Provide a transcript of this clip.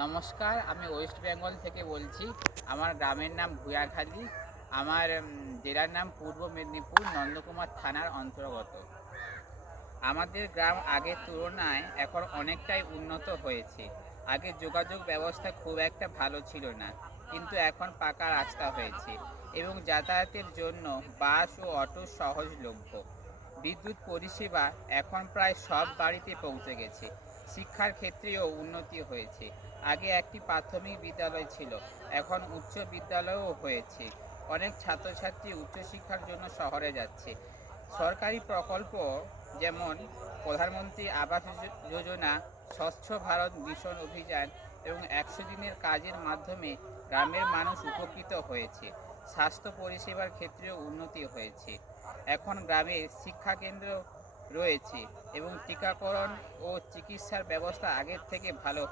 নমস্কার, আমি ওয়েস্ট বেঙ্গল থেকে বলছি। আমার গ্রামের নাম ভূয়াখালী। আমার জেলার নাম পূর্ব মেদিনীপুর, নন্দকুমার থানার অন্তর্গত। আমাদের গ্রাম আগের তুলনায় এখন অনেকটাই উন্নত হয়েছে। আগে যোগাযোগ ব্যবস্থা খুব একটা ভালো ছিল না, কিন্তু এখন পাকা রাস্তা হয়েছে এবং যাতায়াতের জন্য বাস ও অটো সহজলভ্য। বিদ্যুৎ পরিষেবা এখন প্রায় সব বাড়িতে পৌঁছে গেছে। শিক্ষার ক্ষেত্রেও উন্নতি হয়েছে। আগে একটি প্রাথমিক বিদ্যালয় ছিল, এখন উচ্চ বিদ্যালয়ও হয়েছে। অনেক ছাত্রছাত্রী উচ্চশিক্ষার জন্য শহরে যাচ্ছে। সরকারি প্রকল্প যেমন প্রধানমন্ত্রী আবাস যোজনা, স্বচ্ছ ভারত মিশন অভিযান এবং 100 দিনের কাজের মাধ্যমে গ্রামের মানুষ উপকৃত হয়েছে। স্বাস্থ্য পরিষেবার ক্ষেত্রেও উন্নতি হয়েছে। এখন গ্রামে শিক্ষাকেন্দ্র রয়েছে এবং টিকাকরণ ও চিকিৎসার ব্যবস্থা আগের থেকে ভালো